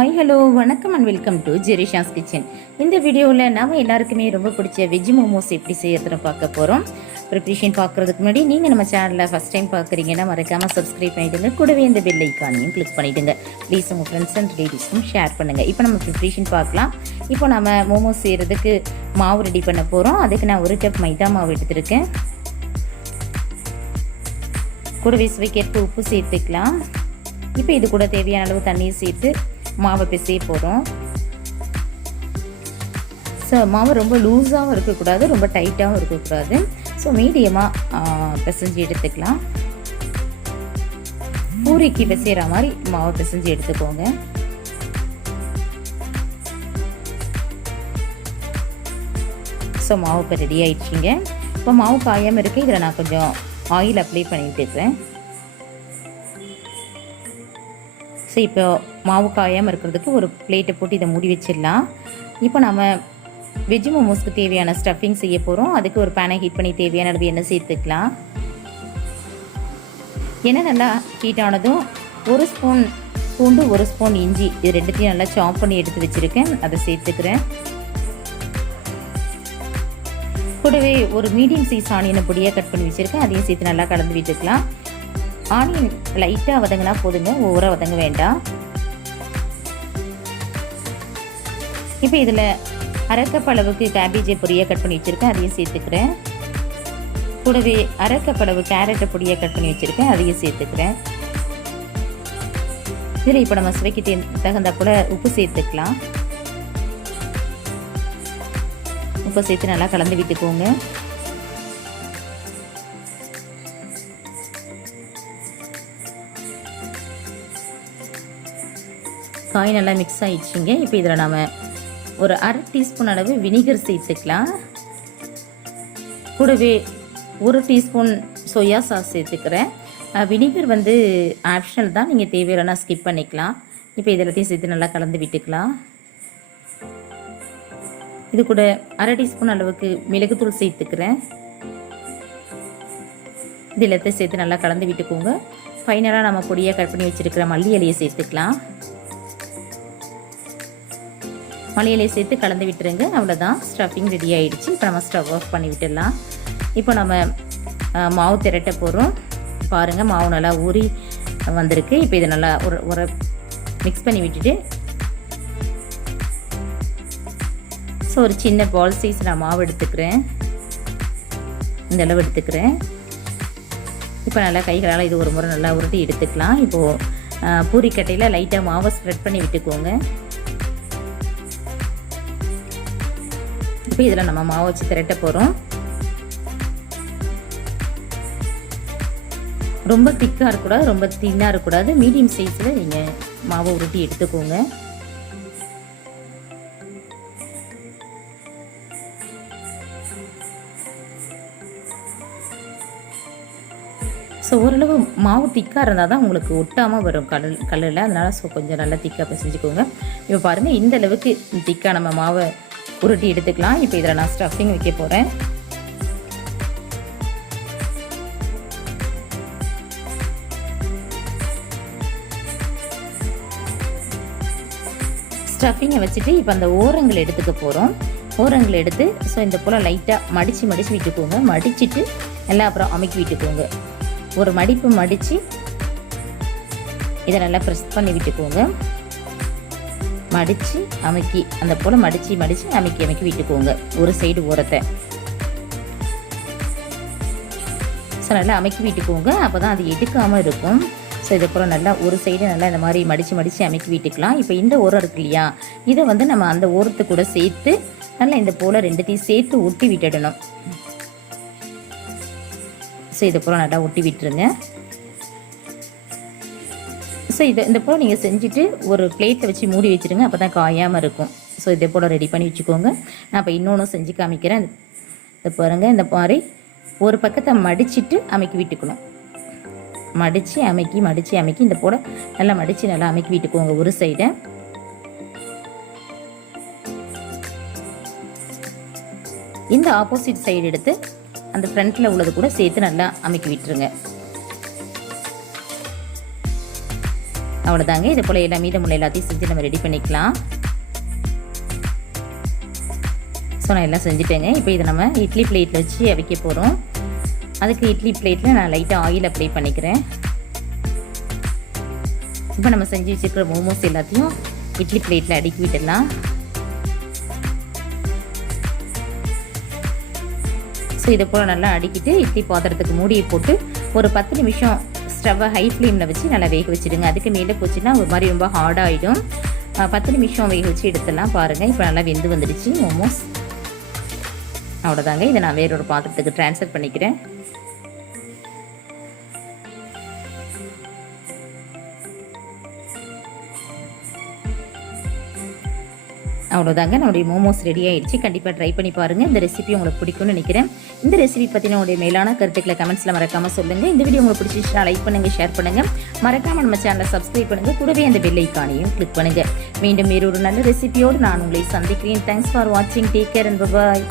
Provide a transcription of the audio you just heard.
Hi hello வணக்கம் and welcome to ஜெரிஷாஸ் kitchen. இந்த வீடியோவில் நாம் எல்லாருக்குமே ரொம்ப பிடிச்ச வெஜ் மோமோஸ் எப்படி செய்யறதுன்னு பார்க்க போகிறோம். ப்ரிப்ரேஷன் பார்க்குறதுக்கு முன்னாடி நீங்கள் நம்ம சேனலில் ஃபஸ்ட் டைம் பார்க்குறீங்கன்னா மறக்காமல் சப்ஸ்கிரைப் பண்ணிவிடுங்க. கூடவே இந்த பெல் ஐக்கானையும் கிளிக் பண்ணிவிடுங்க. ப்ளீஸ் உங்கள் ஃப்ரெண்ட்ஸ் அண்ட் ரிலேட்டிவ்ஸும் ஷேர் பண்ணுங்கள். இப்போ நம்ம ப்ரிப்ரேஷன் பார்க்கலாம். இப்போ நம்ம மோமோஸ் செய்கிறதுக்கு மாவு ரெடி பண்ண போகிறோம். அதுக்கு நான் 1 கப் மைதா மாவு எடுத்துருக்கேன். கூடவே சுவைக்கேற்ப உப்பு சேர்த்துக்கலாம். இப்போ இது கூட தேவையான அளவு தண்ணியை சேர்த்து மாவை பிசைய போகிறோம். ஸோ மாவு ரொம்ப லூஸாகவும் இருக்கக்கூடாது, ரொம்ப டைட்டாகவும் இருக்கக்கூடாது. ஸோ மீடியமாக பிசைஞ்சு எடுத்துக்கலாம். பூரிக்கு பிசைகிற மாதிரி மாவை பிசைஞ்சு எடுத்துக்கோங்க. ஸோ மாவு இப்போ ரெடி ஆயிடுச்சிங்க. இப்போ மாவு காயாமல் இருக்குது. இதில் நான் கொஞ்சம் ஆயில் அப்ளை பண்ணிட்டுருக்கேன். ஸோ இப்போ மாவு காயாமல் இருக்கிறதுக்கு ஒரு பிளேட்டை போட்டு இதை மூடி வச்சிடலாம். இப்போ நம்ம வெஜ் மோமோஸ்க்கு தேவையான ஸ்டஃபிங் செய்ய போகிறோம். அதுக்கு ஒரு பேனை ஹீட் பண்ணி தேவையான அளவு எண்ணெய் சேர்த்துக்கலாம். எண்ணெய் நல்லா ஹீட் ஆனதும் 1 ஸ்பூன் பூண்டு, 1 ஸ்பூன் இஞ்சி, இது ரெண்டுத்தையும் நல்லா சாப் பண்ணி எடுத்து வச்சுருக்கேன். அதை சேர்த்துக்கிறேன். கூடவே ஒரு மீடியம் சைஸ் ஆனியனை பொடியாக கட் பண்ணி வச்சுருக்கேன். அதையும் சேர்த்து நல்லா கலந்து விட்டுக்கலாம். ஆனியன் லைட்டாக வதங்கினா போதுங்க, ஓவராக வதங்க வேண்டாம். இப்போ இதில் 1/2 கப் அளவுக்கு கேபேஜை பொடியாக கட் பண்ணி வச்சுருக்கேன். அதையும் சேர்த்துக்கிறேன். கூடவே 1/2 கப் அளவு கேரட்டை பொடியாக கட் பண்ணி வச்சுருக்கேன். அதையும் சேர்த்துக்கிறேன். இதில் இப்போ நம்ம சுவைக்கு தகுந்த போல் உப்பு சேர்த்துக்கலாம். உப்பு சேர்த்து நல்லா கலந்து விட்டுக்கோங்க. காய் நல்லா மிக்ஸ் ஆகிடுச்சிங்க. இப்போ இதில் நம்ம ஒரு 1/2 டீஸ்பூன் அளவு வினிகர் சேர்த்துக்கலாம். கூடவே 1 டீஸ்பூன் சோயா சாஸ் சேர்த்துக்கிறேன். வினிகர் வந்து ஆப்ஷனல் தான், நீங்கள் தேவையில்லைன்னா ஸ்கிப் பண்ணிக்கலாம். இப்போ இதெல்லாத்தையும் சேர்த்து நல்லா கலந்து விட்டுக்கலாம். இது கூட 1/2 டீஸ்பூன் அளவுக்கு மிளகுத்தூள் சேர்த்துக்கிறேன். இது எல்லாத்தையும் சேர்த்து நல்லா கலந்து விட்டுக்கோங்க. ஃபைனலாக நம்ம பொடியாக கட் பண்ணி வச்சுருக்கிற மல்லி இலையை சேர்த்துக்கலாம். மல்லி இலையை சேர்த்து கலந்து விட்டுருங்க. அவ்வளோதான், ஸ்டஃபிங் ரெடி ஆகிடுச்சு. இப்போ நம்ம ஸ்டவ் ஆஃப் பண்ணி விட்டுடலாம். இப்போ நம்ம மாவு திரட்ட போகிறோம். பாருங்கள், மாவு நல்லா ஊறி வந்திருக்கு. இப்போ இதை நல்லா ஒரு மிக்ஸ் பண்ணி விட்டுட்டு, ஸோ ஒரு சின்ன பால் சைஸ் நான் மாவு எடுத்துக்கிறேன். இந்த அளவு எடுத்துக்கிறேன். இப்போ நல்லா கைகளால் இது ஒரு முறை நல்லா உருட்டி எடுத்துக்கலாம். இப்போது பூரிக்கட்டையில் லைட்டாக மாவை ஸ்ப்ரெட் பண்ணி விட்டுக்கோங்க. இப்போ இதில் நம்ம மாவு வச்சு திரட்ட போகிறோம். ரொம்ப திக்காக இருக்கக்கூடாது, ரொம்ப தின்னாக இருக்கக்கூடாது. மீடியம் சைஸில் நீங்கள் மாவை உருட்டி எடுத்துக்கோங்க. ஸோ ஓரளவு மாவு திக்காக இருந்தால் தான் உங்களுக்கு ஒட்டாமல் வரும் கல்லில். அதனால் ஸோ கொஞ்சம் நல்லா திக்காக பிசைஞ்சுக்கோங்க. இப்போ பாருங்கள், இந்த அளவுக்கு திக்காக நம்ம மாவை உருட்டி எடுத்துக்கலாம். இப்போ இதில் நான் ஸ்டஃபிங் வைக்க போகிறேன். ஸ்டஃபிங்கை வச்சுட்டு இப்போ அந்த ஓரங்களை எடுத்துக்க போகிறோம். ஓரங்களை எடுத்து ஸோ இந்த போல் லைட்டாக மடித்து விட்டுக்கோங்க. மடிச்சுட்டு எல்லாம் அப்புறம் அமுக்கி விட்டுக்கோங்க. ஒரு மடிப்பு மடித்து இதை நல்லா ப்ரெஸ் பண்ணி விட்டுக்கோங்க. மடித்து அமுக்கி அந்த போல் மடித்து அமுக்கி விட்டுக்கோங்க ஒரு சைடு ஓரத்தை. ஸோ நல்லா அமுக்கி விட்டுக்கோங்க. அப்போ தான் அது எடுக்காமல் இருக்கும். ஸோ இதை போல் நல்லா ஒரு சைடு நல்லா இந்த மாதிரி மடித்து அமுக்கி விட்டுக்கலாம். இப்போ இந்த ஓரம் இருக்கு இல்லையா, இதை வந்து நம்ம அந்த ஓரத்து கூட சேர்த்து நல்லா இந்த போல் ரெண்டுத்தையும் சேர்த்து ஒட்டி விட்டுடணும். ஸோ இதை போல் நல்லா ஒட்டி விட்டுருங்க. ஸோ இந்த போல் நீங்கள் செஞ்சுட்டு ஒரு பிளேட்டை வச்சு மூடி வச்சுருங்க. அப்போ தான் காயாமல் இருக்கும். ஸோ இதே போல் ரெடி பண்ணி வச்சுக்கோங்க. நான் இப்போ இன்னொன்றும் செஞ்சு காமிக்கிறேன். இதை பாருங்கள், இந்த மாதிரி ஒரு பக்கத்தை மடிச்சுட்டு அமுக்கி விட்டுக்கணும். மடித்து அமுக்கி இந்த போல் நல்லா மடித்து நல்லா அமுக்கி விட்டுக்கோங்க ஒரு சைடை. இந்த ஆப்போசிட் சைடு எடுத்து அந்த ஃப்ரண்ட்டில் உள்ளது கூட சேர்த்து நல்லா அமுக்கி விட்டுருங்க. அவ்வளோதாங்க. இது போல் எல்லாம் மீதமுள்ள எல்லாத்தையும் செஞ்சு நம்ம ரெடி பண்ணிக்கலாம். ஸோ நான் எல்லாம் செஞ்சுட்டேங்க. இப்போ இதை நம்ம இட்லி பிளேட்டில் வச்சு அவிக்க போகிறோம். அதுக்கு இட்லி பிளேட்டில் நான் லைட்டாக ஆயில் அப்ளை பண்ணிக்கிறேன். இப்போ நம்ம செஞ்சு வச்சுருக்கிற மோமோஸ் எல்லாத்தையும் இட்லி பிளேட்டில் அடுக்கி விட்டுடலாம். ஸோ இதை போல் நல்லா அடுக்கிட்டு இட்லி பாத்திரத்துக்கு மூடியை போட்டு ஒரு 10 நிமிஷம் ஸ்டவ்வை ஹை ஃப்ளேமில் வச்சு நல்லா வேக வச்சுடுங்க. அதுக்கு மேலே போச்சுன்னா ஒரு மாதிரி ரொம்ப ஹார்டாகிடும். 10 நிமிஷம் வேக வச்சு எடுத்துடலாம். பாருங்கள், இப்போ நல்லா வெந்து வந்துடுச்சு மோமோஸ். அவ்வளோதாங்க. இதை நான் வேறொரு பாத்திரத்துக்கு ட்ரான்ஸ்ஃபர் பண்ணிக்கிறேன். அவ்வளோதாங்க, நம்மளுடைய மோமோஸ் ரெடி ஆகிடுச்சு. கண்டிப்பாக ட்ரை பண்ணி பாருங்கள். இந்த ரெசிபி உங்களுக்கு பிடிக்கும்னு நினைக்கிறேன். இந்த ரெசிபி பற்றின உங்களுடைய மேலான கருத்துக்களை கமெண்ட்ஸில் மறக்காமல் சொல்லுங்கள். இந்த வீடியோ உங்களுக்கு பிடிச்சிச்சுன்னா லைக் பண்ணுங்கள், ஷேர் பண்ணுங்கள். மறக்காமல் நம்ம சேனலை சப்ஸ்கிரைப் பண்ணுங்கள். கூடவே அந்த பெல் ஐக்கானையும் கிளிக் பண்ணுங்கள். மீண்டும் வேறொரு நல்ல ரெசிபியோடு நான் உங்களை சந்திக்கிறேன். தேங்க்ஸ் ஃபார் வாட்சிங். Take care and bye.